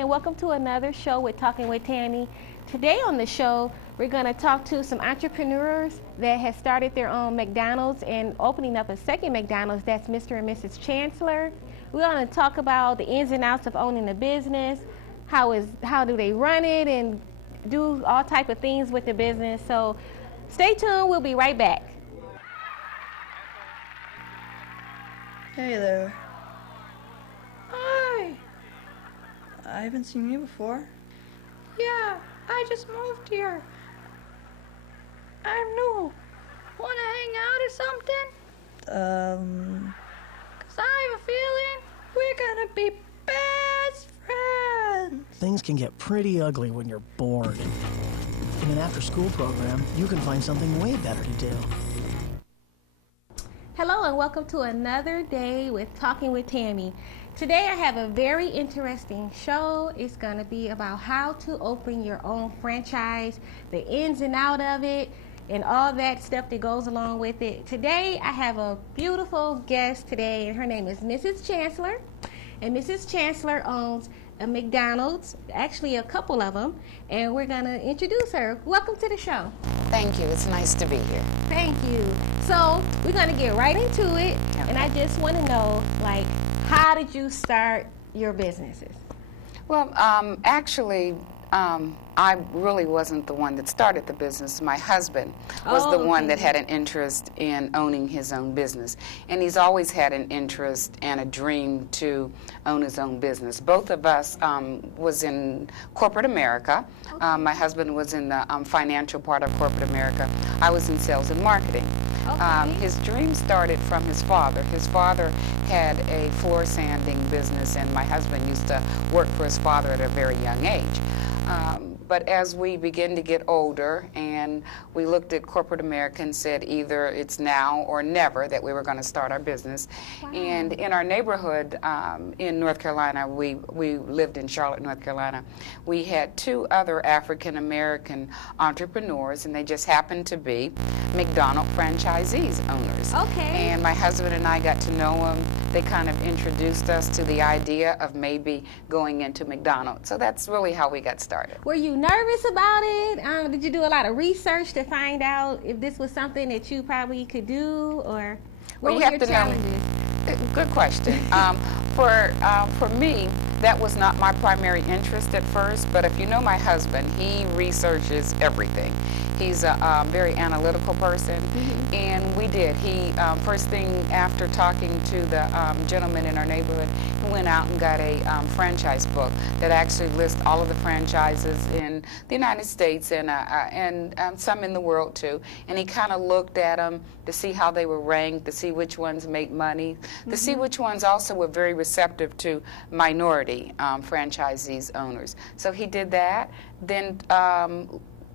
and welcome to another show with Talking with Tami. Today on the show, we're going to talk to some entrepreneurs that have started their own McDonald's and opening up a second McDonald's. That's Mr. and Mrs. Chancellor. We're going to talk about the ins and outs of owning a business, how do they run it, and do all type of things with the business. So stay tuned. We'll be right back. Hey there. Hi. I haven't seen you before. Yeah, I just moved here. I'm new. Wanna hang out or something? 'Cause I have a feeling we're gonna be best friends. Things can get pretty ugly when you're bored. In an after-school program, you can find something way better to do. Hello and welcome to another day with Talking with Tami. Today I have a very interesting show. It's going to be about how to open your own franchise, the ins and out of it, and all that stuff that goes along with it. Today I have a beautiful guest today, and her name is Mrs. Chancellor. And Mrs. Chancellor owns a McDonald's, actually a couple of them, and we're going to introduce her. Welcome to the show. Thank you. It's nice to be here. Thank you. So we're going to get right into it, and I just want to know, how did you start your businesses? Well, actually, I really wasn't the one that started the business. My husband was the one that had an interest in owning his own business. And he's always had an interest and a dream to own his own business. Both of us was in corporate America. Okay. My husband was in the financial part of corporate America. I was in sales and marketing. Okay. His dream started from his father. His father had a floor sanding business, and my husband used to work for his father at a very young age. But as we began to get older and we looked at corporate America and said either it's now or never that we were going to start our business. Wow. And in our neighborhood in North Carolina, we lived in Charlotte, North Carolina, we had two other African American entrepreneurs, and they just happened to be McDonald's franchisees owners. Okay. And my husband and I got to know them. They kind of introduced us to the idea of maybe going into McDonald's. So that's really how we got started. Were you nervous about it? Did you do a lot of research to find out if this was something that you probably could do, or what were your challenges? Good question. For me, that was not my primary interest at first, but if you know my husband, he researches everything. He's a very analytical person, and we did. He, first thing after talking to the gentleman in our neighborhood, he went out and got a franchise book that actually lists all of the franchises in the United States and some in the world too. And he kind of looked at them to see how they were ranked, to see which ones make money, to see which ones also were very receptive to minority franchisees owners. So he did that. Then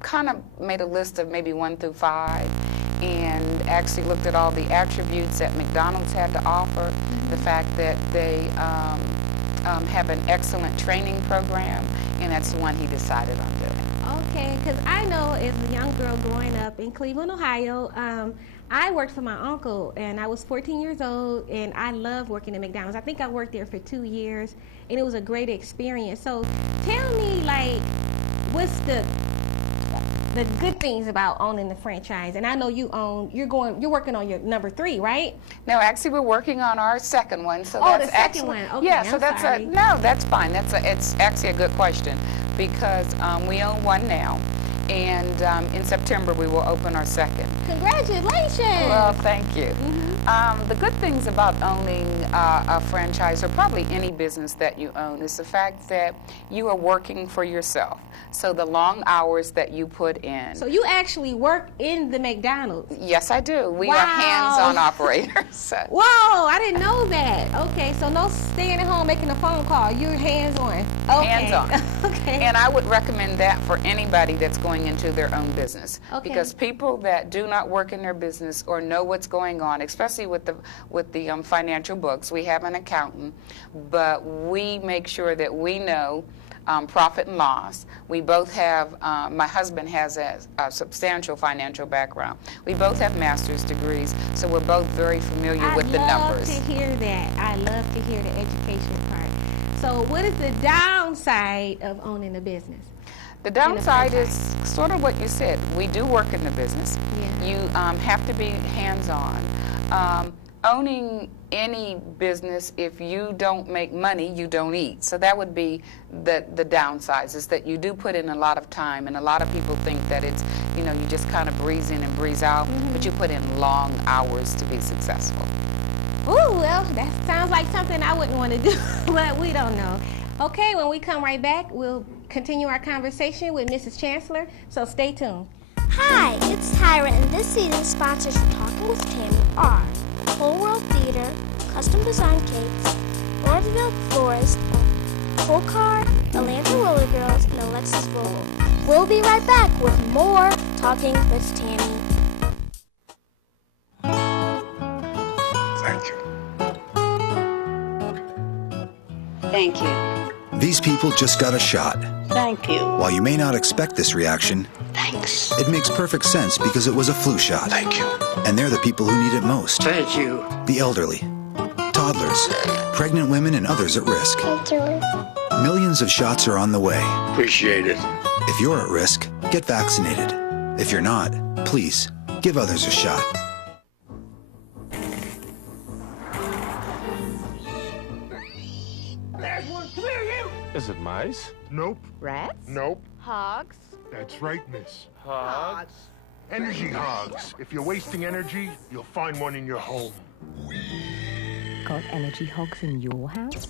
kind of made a list of maybe 1 through 5 and actually looked at all the attributes that McDonald's had to offer, the fact that they have an excellent training program, and that's the one he decided on doing. Okay, because I know as a young girl growing up in Cleveland, Ohio, I worked for my uncle, and I was 14 years old, and I loved working at McDonald's. I think I worked there for 2 years, and it was a great experience. So tell me, what's the good things about owning the franchise? And I know you're working on your number 3, right? No, actually we're working on our second one. So that's the second one. Okay, yeah, so sorry. No, that's fine. It's actually a good question because we own one now, and in September we will open our second. Congratulations! Well, thank you. The good things about owning a franchise, or probably any business that you own, is the fact that you are working for yourself. So the long hours that you put in. So you actually work in the McDonald's? Yes, I do. We are hands-on operators. Whoa, I didn't know that. Okay, so no staying at home making a phone call. You're hands-on. Okay. Hands-on. Okay. And I would recommend that for anybody that's going into their own business. Okay. Because people that do not work in their business or know what's going on, especially with the financial books, we have an accountant, but we make sure that we know profit and loss. We both have, my husband has a substantial financial background. We both have master's degrees, so we're both very familiar with the numbers. I love to hear that. I love to hear the education part. So what is the down downside of owning a business? The downside is sort of what you said. We do work in the business. Yeah. You have to be hands-on. Owning any business, if you don't make money, you don't eat. So that would be the downsides, is that you do put in a lot of time, and a lot of people think that it's, you know, you just kind of breeze in and breeze out, but you put in long hours to be successful. Ooh, well, that sounds like something I wouldn't want to do, but we don't know. Okay, when we come right back, we'll continue our conversation with Mrs. Chancellor, so stay tuned. Hi, it's Tyra, and this season's sponsors for Talking with Tami are Whole World Theater, Custom Design Cakes, Orangeville Florist, Full Car, Atlanta Roller Girls, and Alexis Vogel. We'll be right back with more Talking with Tami. Thank you. Thank you. These people just got a shot. Thank you. While you may not expect this reaction, Thanks. it makes perfect sense because it was a flu shot. Thank you. And they're the people who need it most. Thank you. The elderly, toddlers, pregnant women, and others at risk. Millions of shots are on the way. Appreciate it. If you're at risk, get vaccinated. If you're not, please, give others a shot. Is it mice? Nope. Rats? Nope. Hogs? That's right, miss. Hogs? Energy hogs. If you're wasting energy, you'll find one in your home. Got energy hogs in your house?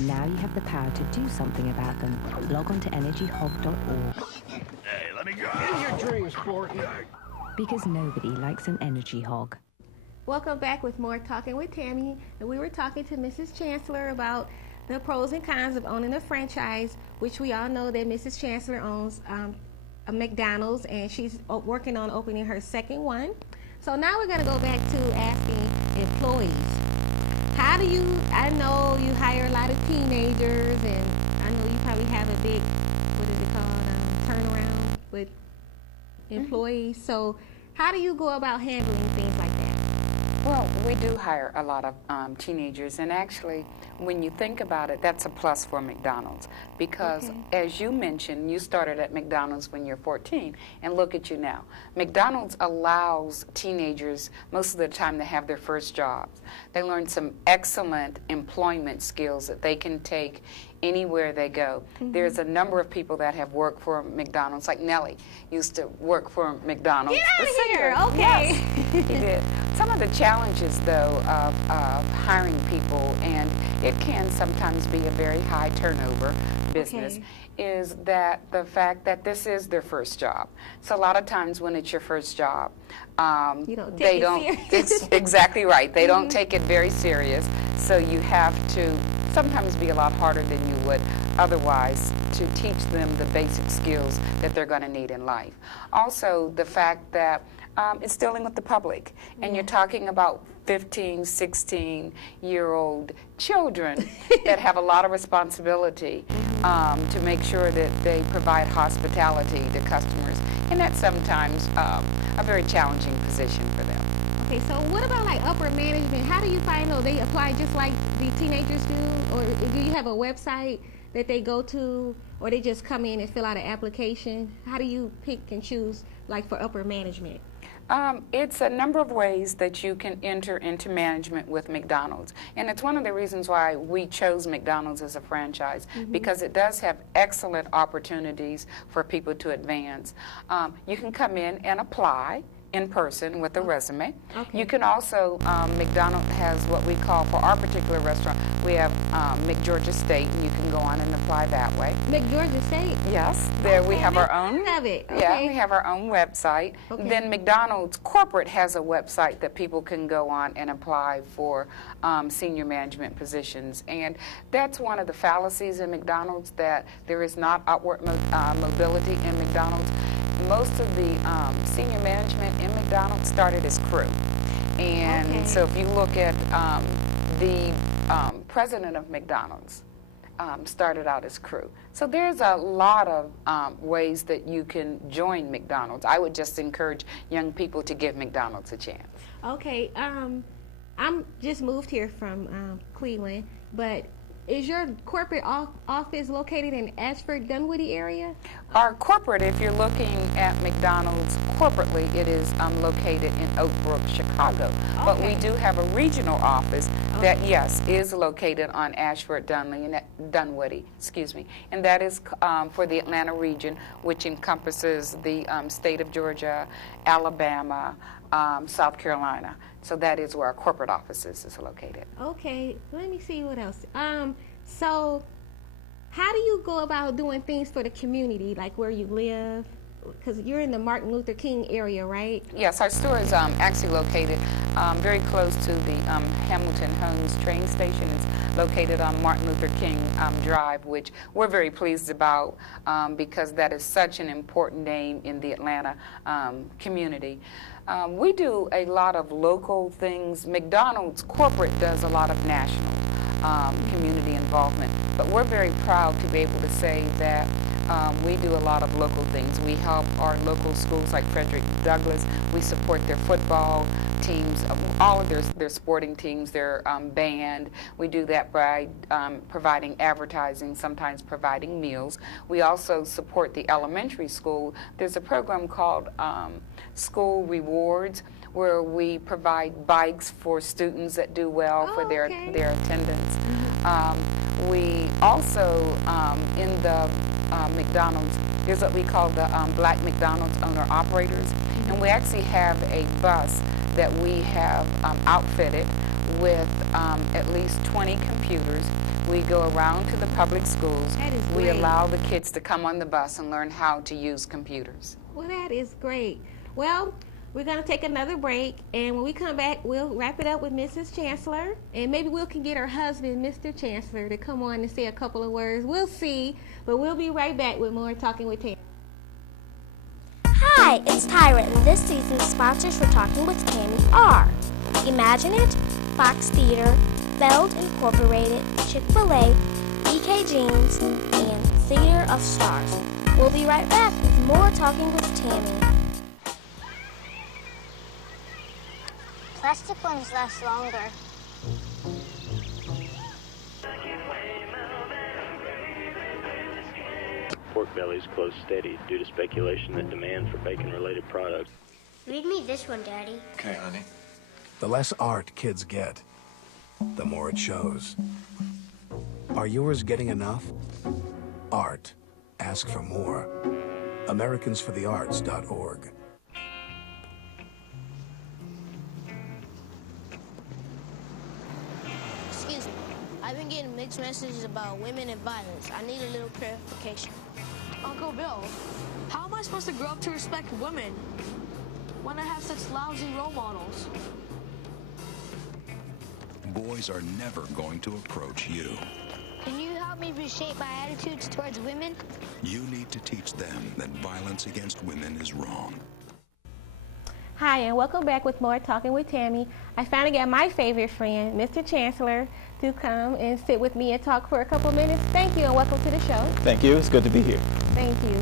Now you have the power to do something about them. Log on to energyhog.org. Hey, let me go. In your dreams, Porky. Because nobody likes an energy hog. Welcome back with more Talking with Tami, and we were talking to Mrs. Chancellor about the pros and cons of owning a franchise, which we all know that Mrs. Chancellor owns a McDonald's, and she's working on opening her second one. So now we're going to go back to asking employees. How do you, I know you hire a lot of teenagers, and I know you probably have a big, what is it called, turnaround with employees. So how do you go about handling things like that? Well, we do hire a lot of teenagers, and actually, when you think about it, that's a plus for McDonald's, because as you mentioned, you started at McDonald's when you're 14, and look at you now. McDonald's allows teenagers most of the time to have their first jobs. They learn some excellent employment skills that they can take anywhere they go. There's a number of people that have worked for McDonald's, like Nellie used to work for McDonald's. Get out of here! Okay. Yes, he did. Some of the challenges, though, of hiring people, and it can sometimes be a very high turnover business, is that the fact that this is their first job. So a lot of times when it's your first job, you don't they take don't. it serious. It's exactly right. They don't take it very serious. So you have to sometimes be a lot harder than you would otherwise to teach them the basic skills that they're going to need in life. Also, the fact that it's dealing with the public, and you're talking about 15, 16-year-old children that have a lot of responsibility to make sure that they provide hospitality to customers, and that's sometimes a very challenging position for them. Okay, so what about like upper management? How do you find out they apply just like the teenagers do? Or do you have a website that they go to, or they just come in and fill out an application? How do you pick and choose like for upper management? It's a number of ways that you can enter into management with McDonald's. And it's one of the reasons why we chose McDonald's as a franchise, because it does have excellent opportunities for people to advance. You can come in and apply in person with a resume. You can also, McDonald's has what we call, for our particular restaurant, we have McGeorgia State, and you can go on and apply that way. McGeorgia State? Yes, there we have our own. Love it. Yeah, we have our own website. Then McDonald's corporate has a website that people can go on and apply for senior management positions. And that's one of the fallacies in McDonald's, that there is not upward mobility in McDonald's. Most of the senior management in McDonald's started as crew. And so if you look at the president of McDonald's, started out as crew. So there's a lot of ways that you can join McDonald's. I would just encourage young people to give McDonald's a chance. Okay, I'm just moved here from Cleveland, but is your corporate office located in Ashford, Dunwoody area? Our corporate, if you're looking at McDonald's corporately, it is located in Oak Brook, Chicago. Okay. But we do have a regional office that, yes, is located on Ashford, Dunwoody, excuse me. And that is for the Atlanta region, which encompasses the state of Georgia, Alabama, South Carolina. So that is where our corporate office is located. Okay, let me see what else. So how do you go about doing things for the community, like where you live? Because you're in the Martin Luther King area, right? Yes, our store is actually located very close to the Hamilton Homes train station. It's located on Martin Luther King Drive, which we're very pleased about because that is such an important name in the Atlanta community. We do a lot of local things. McDonald's corporate does a lot of national community involvement, but we're very proud to be able to say that we do a lot of local things. We help our local schools like Frederick Douglass. We support their football teams, all of their sporting teams, their band. We do that by providing advertising, sometimes providing meals. We also support the elementary school. There's a program called School Rewards, where we provide bikes for students that do well for their attendance. We also, in the McDonald's, there's what we call the Black McDonald's owner-operators, and we actually have a bus that we have outfitted with at least 20 computers. We go around to the public schools. That is we great. allow the kids to come on the bus and learn how to use computers. Well, that is great. Well, we're going to take another break, and when we come back, we'll wrap it up with Mrs. Chancellor, and maybe we can get her husband, Mr. Chancellor, to come on and say a couple of words. We'll see, but we'll be right back with more Talking with Tami. Hi, it's Tyra, and this season's sponsors for Talking with Tami are Imagine It, Fox Theater, Feld Incorporated, Chick-fil-A, EK Jeans, and Theater of Stars. We'll be right back with more Talking with Tami. Plastic ones last longer. Pork bellies close steady due to speculation that demand for bacon-related products. Read me this one, Daddy. Okay, honey. The less art kids get, the more it shows. Are yours getting enough? Art. Ask for more. AmericansForTheArts.org. Excuse me. I've been getting mixed messages about women and violence. I need a little clarification. Uncle Bill, how am I supposed to grow up to respect women when I have such lousy role models? Boys are never going to approach you. Can you help me reshape my attitudes towards women? You need to teach them that violence against women is wrong. Hi, and welcome back with more Talking with Tami. I finally got my favorite friend, Mr. Chancellor, to come and sit with me and talk for a couple of minutes. Thank you, and welcome to the show. Thank you. It's good to be here. Thank you.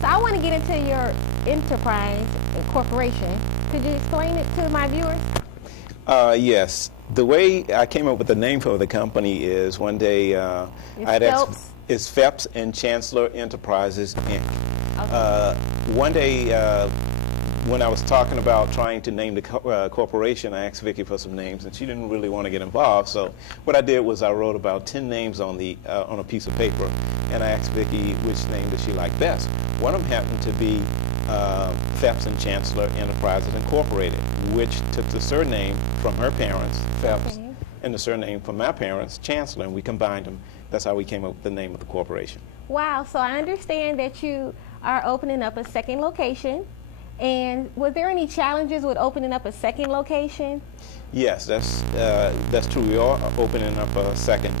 So I want to get into your enterprise and corporation. Could you explain it to my viewers? Yes. The way I came up with the name for the company is one day it's Phelps and Chancellor Enterprises, Inc. Okay. One day when I was talking about trying to name the corporation, I asked Vicki for some names, and she didn't really want to get involved. So what I did was I wrote about 10 names on a piece of paper, and I asked Vicki which name did she like best. One of them happened to be Phelps and Chancellor Enterprises Incorporated, which took the surname from her parents, Phelps, and the surname from my parents, Chancellor, and we combined them. That's how we came up with the name of the corporation. Wow, so I understand that you are opening up a second location. And were there any challenges with opening up a second location? Yes, that's true. We are opening up a second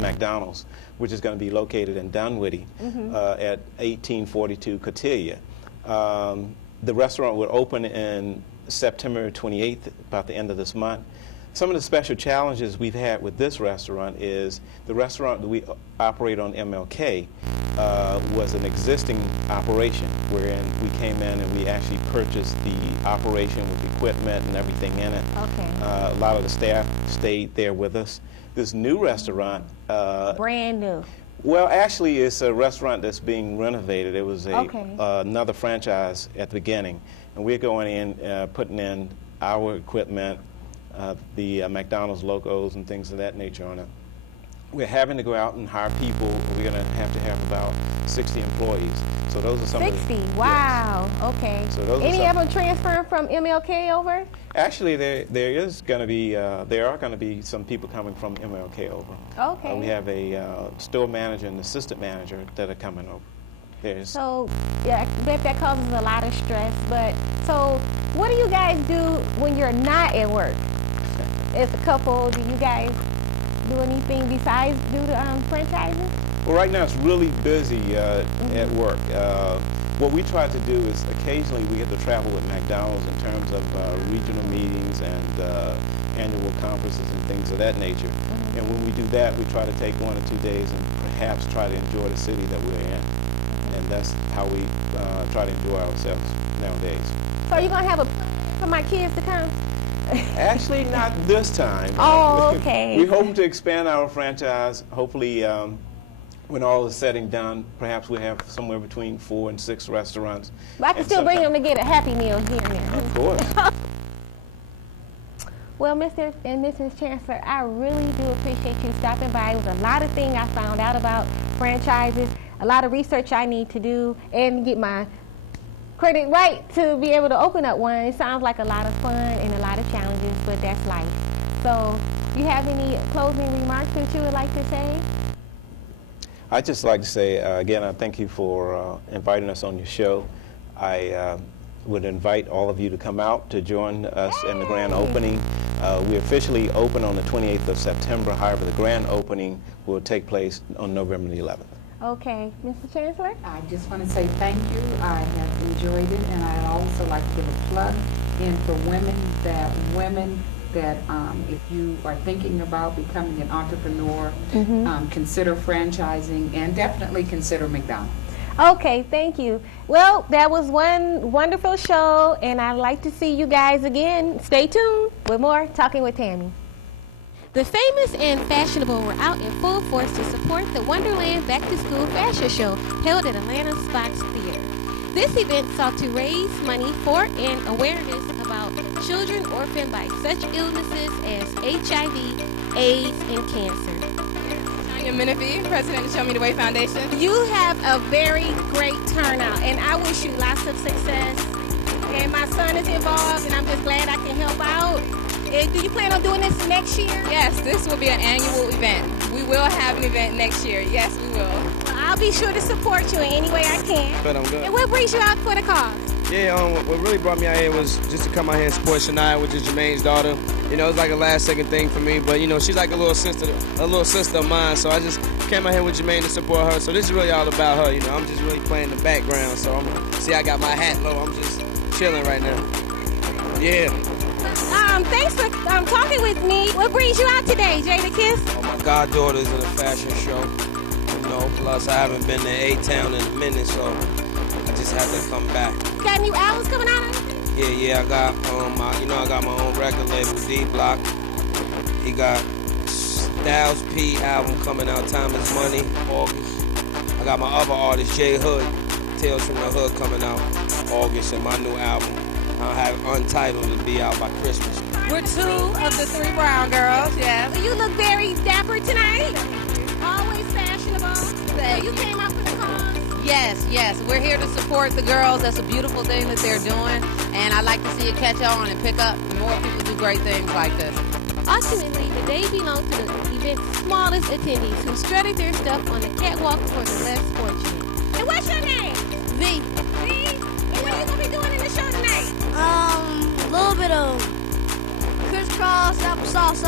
McDonald's, which is going to be located in Dunwoody at 1842 Cotillia. The restaurant will open in September 28th, about the end of this month. Some of the special challenges we've had with this restaurant is the restaurant that we operate on MLK was an existing operation wherein we came in and we actually purchased the operation with equipment and everything in it. Okay. A lot of the staff stayed there with us. This new restaurant... brand new. Well, actually, it's a restaurant that's being renovated. It was another franchise at the beginning. And we're going in, putting in our equipment, the McDonald's logos and things of that nature on it. We're having to go out and hire people. We're going to have about 60 employees. So those are some 60? of the, wow. Yes. Okay. So those Any of them transferring from MLK over? Actually, there is going to be there are going to be some people coming from MLK over. Okay. We have a store manager and assistant manager that are coming over. So yeah, I bet that causes a lot of stress. But so, what do you guys do when you're not at work? As a couple, do you guys do anything besides do the franchising? Well, right now it's really busy at work. What we try to do is occasionally we get to travel with McDonald's in terms of regional meetings and annual conferences and things of that nature. And when we do that, we try to take 1 or 2 days and perhaps try to enjoy the city that we're in. And that's how we try to enjoy ourselves nowadays. So are you going to have a for my kids to come? Actually, not this time. Oh, okay. We hope to expand our franchise. Hopefully, when all is said and done, perhaps we have somewhere between 4 and 6 restaurants. But I can still bring them to get a Happy Meal here and there. Of course. Well, Mr. and Mrs. Chancellor, I really do appreciate you stopping by. It was a lot of things I found out about franchises, a lot of research I need to do, and get my credit right to be able to open up one. It sounds like a lot of fun and a lot of challenges, but that's life. So, you have any closing remarks that you would like to say? I'd just like to say, again, I thank you for inviting us on your show. I would invite all of you to come out to join us in the grand opening. We officially open on the 28th of September. However, the grand opening will take place on November the 11th. Okay. Mr. Chancellor? I just want to say thank you. I have enjoyed it, and I'd also like to give a plug in for women that if you are thinking about becoming an entrepreneur, consider franchising and definitely consider McDonald's. Okay, thank you. Well, that was one wonderful show, and I'd like to see you guys again. Stay tuned with more Talking with Tami. The famous and fashionable were out in full force to support the Wonderland Back to School Fashion Show held at Atlanta Spots Theater. This event sought to raise money for and awareness about children orphaned by such illnesses as HIV, AIDS, and cancer. I'm Menifee, president of Show Me the Way Foundation. You have a very great turnout, and I wish you lots of success. And my son is involved, and I'm just glad I can help out. Do you plan on doing this next year? Yes, this will be an annual event. We will have an event next year. Yes, we will. Well, I'll be sure to support you in any way I can. Good, I'm good. And what brings you out for the cause? Yeah, what really brought me out here was just to come out here and support Shania, which is Jermaine's daughter. You know, it's like a last-second thing for me, but you know, she's like a little sister of mine. So I just came out here with Jermaine to support her. So this is really all about her. You know, I'm just really playing the background. So see, I got my hat low. I'm just chilling right now. Yeah. Thanks for talking with me. What brings you out today, Jada Kiss? Oh, my goddaughter's in a fashion show. You know, plus I haven't been to A-Town in a minute, so I just had to come back. You got new albums coming out? Yeah, I got I got my own record label, D-Block. He got Styles P album coming out, Time is Money, August. I got my other artist, J Hood, Tales from the Hood coming out August, and my new album, I'll have Untitled to be out by Christmas. We're 2 of the 3 brown girls, yes. You look very dapper tonight. Always fashionable. So you came out for the cause? Yes. We're here to support the girls. That's a beautiful thing that they're doing. And I like to see it catch on and pick up. More people do great things like this. Ultimately, the day belongs to the event's smallest attendees who strutted their stuff on the catwalk for the less fortunate. And what's your name? V. And what are you going to be doing in the show tonight? A little bit of crisscross applesauce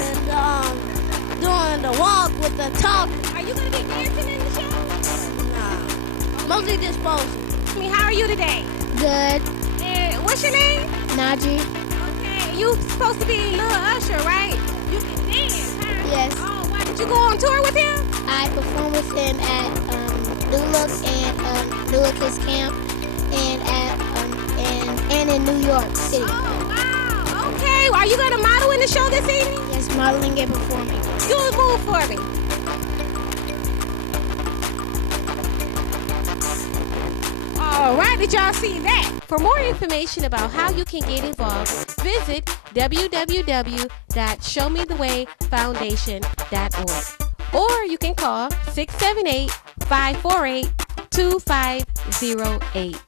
and doing the walk with the talk. Are you going to be dancing in the show? Nah. Mostly just posing. How are you today? Good. And what's your name? Najee. Okay. you supposed to be Lil Usher, right? You can dance, huh? Yes. Oh, why did you go on tour with him? I performed with him at New Look and New Look Kids Camp and at and in New York City. Oh, wow. Okay. Are you going to model in the show this evening? Yes, modeling and performing. Do a move for me. All right, did y'all see that? For more information about how you can get involved, visit www.showmethewayfoundation.org. Or you can call 678-548-2508.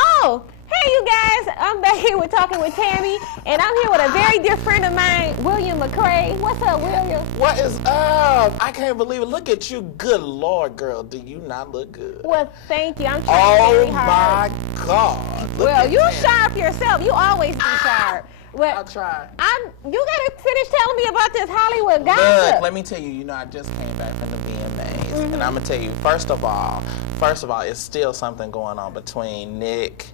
Oh, hey you guys, I'm back here with Talking with Tami, and I'm here with a very dear friend of mine, William McCray. What's up, William? What is up? I can't believe it. Look at you. Good Lord, girl. Do you not look good? Well, thank you. I'm trying very hard. Oh, my God. Well, you sharp yourself. You always be sharp. Well, I'll try. You got to finish telling me about this Hollywood gossip. Look, let me tell you, I just came back from the VMAs, and I'm going to tell you, first of all, it's still something going on between Nick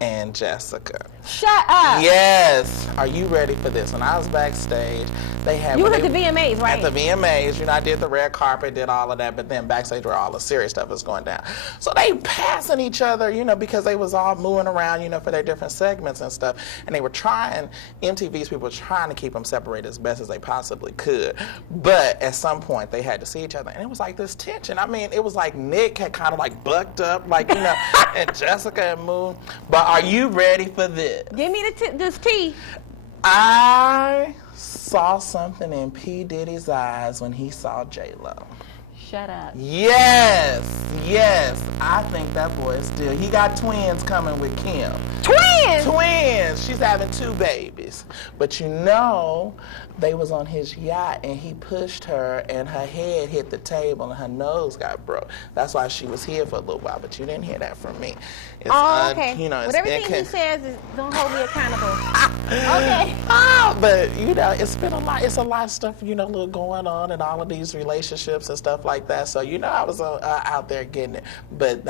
and Jessica. Shut up. Yes. Are you ready for this? When I was backstage, they had... You was at the VMAs, right? At the VMAs. I did the red carpet, did all of that, but then backstage where all the serious stuff was going down. So they passing each other, because they was all moving around, for their different segments and stuff. And they were trying, MTV's people were trying to keep them separated as best as they possibly could. But at some point, they had to see each other. And it was like this tension. I mean, it was like Nick had kind of like bucked up, and Jessica had moved. But are you ready for this? Give me this tea. I saw something in P. Diddy's eyes when he saw J-Lo. Shut up. Yes. I think that boy is still. He got twins coming with Kim. Twins. She's having 2 babies. But they was on his yacht and he pushed her and her head hit the table and her nose got broke. That's why she was here for a little while. But you didn't hear that from me. It's okay. But everything he says is don't hold me accountable. Okay. But it's been a lot. It's a lot of stuff going on in all of these relationships and stuff like that. So I was out there getting it. But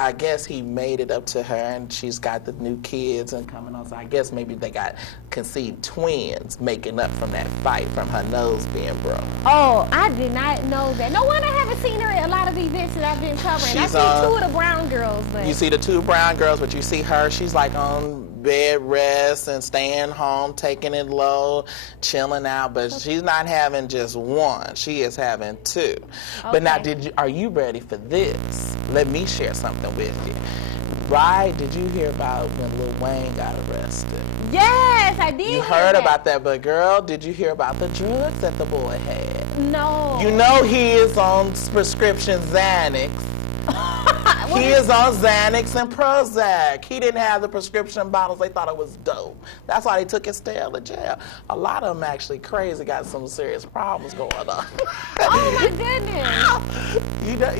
I guess he made it up to her, and she's got the new kids and coming on. So I guess maybe they got conceived twins making up from that fight from her nose being broke. Oh, I did not know that. No wonder I haven't seen her at a lot of events that I've been covering. I see 2 of the brown girls. But you see the 2 brown girls, but you see her, she's like on bed rest and staying home, taking it low, chilling out. But she's not having just 1. She is having 2. Okay. But now, are you ready for this? Let me share something with you. Right? Did you hear about when Lil Wayne got arrested? Yes, I did. You heard about that, but girl, did you hear about the drugs that the boy had? No. He is on prescription Xanax. He is on Xanax and Prozac. He didn't have the prescription bottles. They thought it was dope. That's why they took his tail to jail. A lot of them actually crazy, got some serious problems going on. Oh my goodness.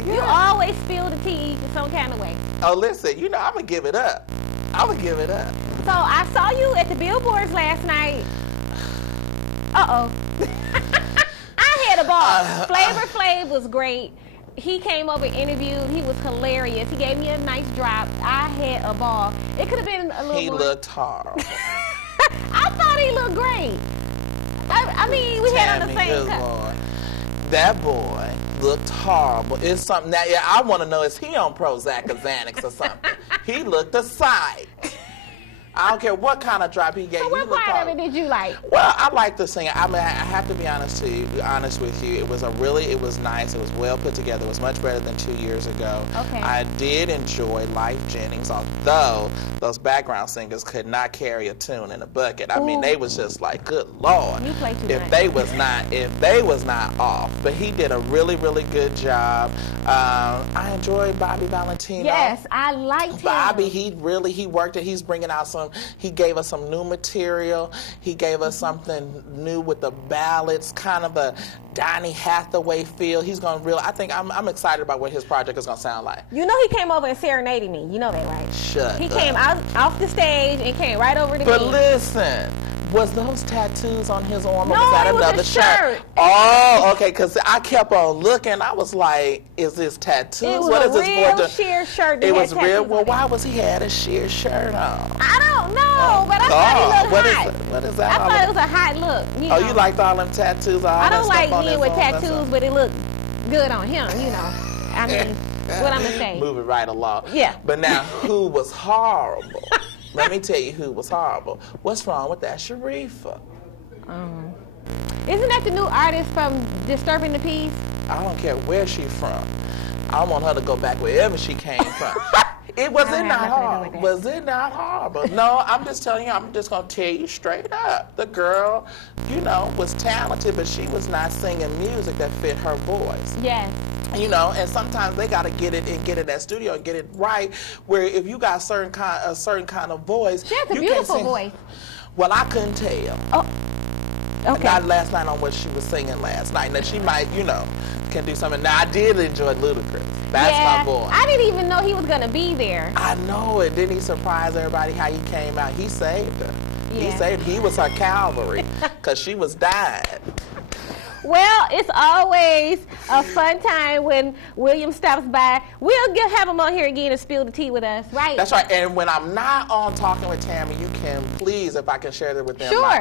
You always spill the tea some kind of way. Oh, listen, I'm going to give it up. So I saw you at the billboards last night. Uh-oh. I had a ball. Flavor Flav was great. He came over, interviewed. He was hilarious. He gave me a nice drop. I had a ball. It could have been a little more. He looked horrible. I thought he looked great. I mean, we had on the same Lord. That boy looked horrible. It's something that I want to know, is he on Prozac or Xanax or something? He looked a sight. I don't care what kind of drop he gave. So what part of it did you like? Well, I like the singer. I mean, I have to be honest with you. It was nice. It was well put together. It was much better than 2 years ago. Okay. I did enjoy Life Jennings, although those background singers could not carry a tune in a bucket. I mean, they was just like, good Lord. You play too much. If they was not off. But he did a really, really good job. I enjoyed Bobby Valentino. Yes, I liked him. Bobby, he worked it. He's bringing out he gave us some new material. He gave us something new with the ballads, kind of a Donny Hathaway feel. I think I'm excited about what his project is going to sound like. He came over and serenaded me. You know that, right? Shut up. He came out off the stage and came right over to me. But listen, Was those tattoos on his arm, or No, was that it was another a shirt. Oh, okay, because I kept on looking. I was like, is this tattoos? It was what a is this real sheer shirt. It was real? Well, why was he had a sheer shirt on? I don't know, but I thought he looked hot. What is that? I thought it was a hot look. You know. You liked all them tattoos? I don't like men with tattoos, but it looked good on him, you know. I mean, what I'm going to say. Moving right along. Yeah. But now, who was horrible? Let me tell you who was horrible. What's wrong with that Sharifa? Isn't that the new artist from Disturbing the Peace? I don't care where she's from. I want her to go back wherever she came from. Was it not horrible? Was it not horrible? No, I'm just telling you, I'm just going to tell you straight up. The girl, you know, was talented, but she was not singing music that fit her voice. Yes. You know, and sometimes they got to get it in that studio and get it right, where if you got a certain kind of voice. She has a beautiful voice. Well, I couldn't tell. Oh. Okay. Not last night on what she was singing last night. Now, she might, you know, can do something. Now, I did enjoy Ludacris. That's my boy. I didn't even know he was going to be there. I know it. Didn't he surprise everybody how he came out? He saved her. Yeah. He was her cavalry because she was dying. Well, it's always a fun time when William stops by. We'll have him on here again and spill the tea with us, right? That's right. And when I'm not on Talking with Tami, you can please, if I can share that with them, my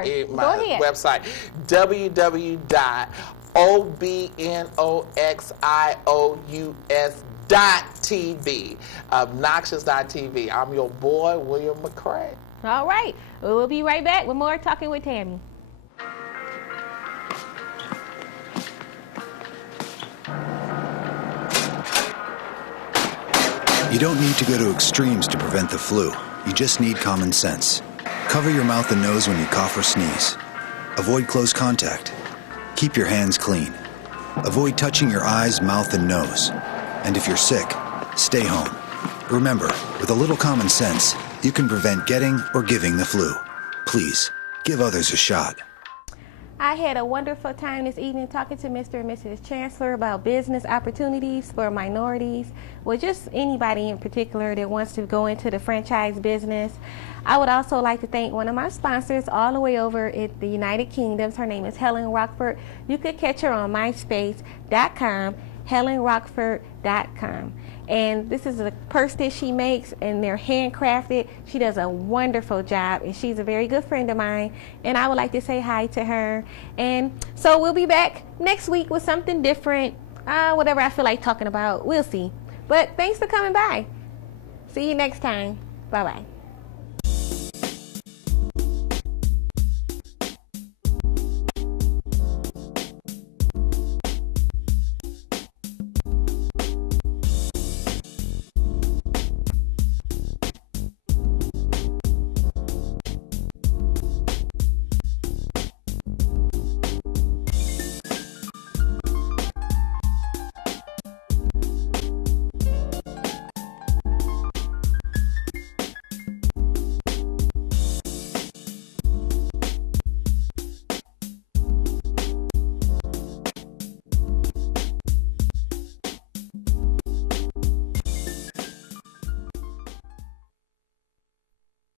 website, www.obnoxious.tv, obnoxious.tv. I'm your boy, William McCray. All right. We'll be right back with more Talking with Tami. You don't need to go to extremes to prevent the flu. You just need common sense. Cover your mouth and nose when you cough or sneeze. Avoid close contact. Keep your hands clean. Avoid touching your eyes, mouth, and nose. And if you're sick, stay home. Remember, with a little common sense, you can prevent getting or giving the flu. Please, give others a shot. I had a wonderful time this evening talking to Mr. and Mrs. Chancellor about business opportunities for minorities, well, just anybody in particular that wants to go into the franchise business. I would also like to thank one of my sponsors all the way over at the United Kingdoms. Her name is Helen Rockford. You could catch her on myspace.com, helenrockford.com. And this is a purse that she makes, and they're handcrafted. She does a wonderful job, and she's a very good friend of mine, and I would like to say hi to her. And so we'll be back next week with something different, whatever I feel like talking about. We'll see. But thanks for coming by. See you next time. Bye-bye.